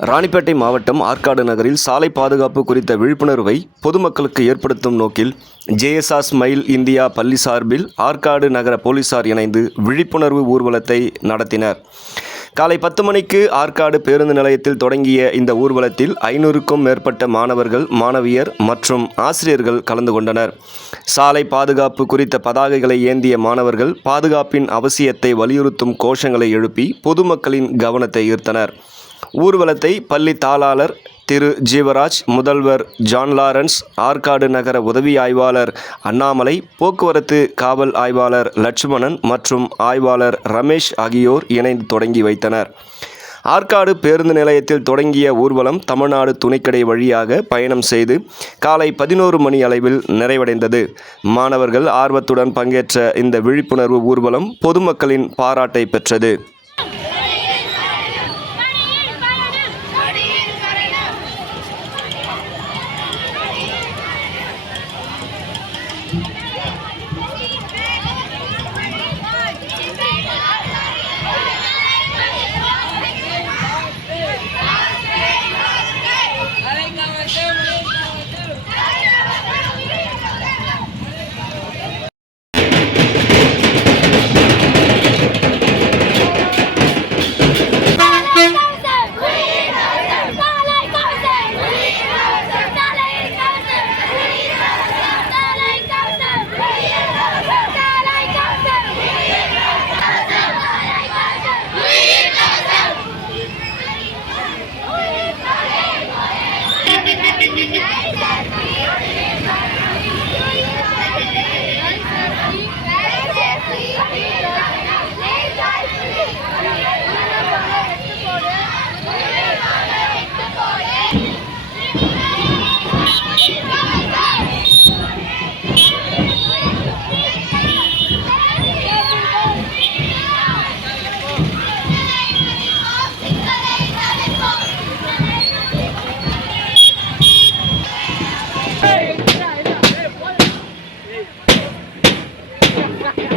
ராணிப்பேட்டை மாவட்டம் ஆற்காடு நகரில் சாலை பாதுகாப்பு குறித்த விழிப்புணர்வை பொதுமக்களுக்கு ஏற்படுத்தும் நோக்கில் ஜேஎஸ்ஆர் ஸ்மைல் இந்தியா பள்ளி சார்பில் ஆற்காடு நகர போலீசார் இணைந்து விழிப்புணர்வு ஊர்வலத்தை நடத்தினர். காலை பத்து மணிக்கு ஆற்காடு பேருந்து நிலையத்தில் தொடங்கிய இந்த ஊர்வலத்தில் ஐநூறுக்கும் மேற்பட்ட மாணவர்கள் மாணவியர் மற்றும் ஆசிரியர்கள் கலந்து கொண்டனர். சாலை பாதுகாப்பு குறித்த பதாகைகளை ஏந்திய மாணவர்கள் பாதுகாப்பின் அவசியத்தை வலியுறுத்தும் கோஷங்களை எழுப்பி பொதுமக்களின் கவனத்தை ஈர்த்தனர். ஊர்வலத்தை பள்ளி தாளாளர் திரு ஜீவராஜ் முதல்வர் ஜான் லாரன்ஸ் ஆற்காடு நகர உதவி ஆய்வாளர் அண்ணாமலை போக்குவரத்து காவல் ஆய்வாளர் லட்சுமணன் மற்றும் ஆய்வாளர் ரமேஷ் ஆகியோர் இணைந்து தொடங்கி வைத்தனர். ஆற்காடு பேருந்து நிலையத்தில் தொடங்கிய ஊர்வலம் தமிழ்நாடு துணைக்கடை வழியாக பயணம் செய்து காலை பதினோரு மணி அளவில் நிறைவடைந்தது. மாணவர்கள் ஆர்வத்துடன் பங்கேற்ற இந்த விழிப்புணர்வு ஊர்வலம் பொதுமக்களின் பாராட்டை பெற்றது. Yeah. Ha ha ha!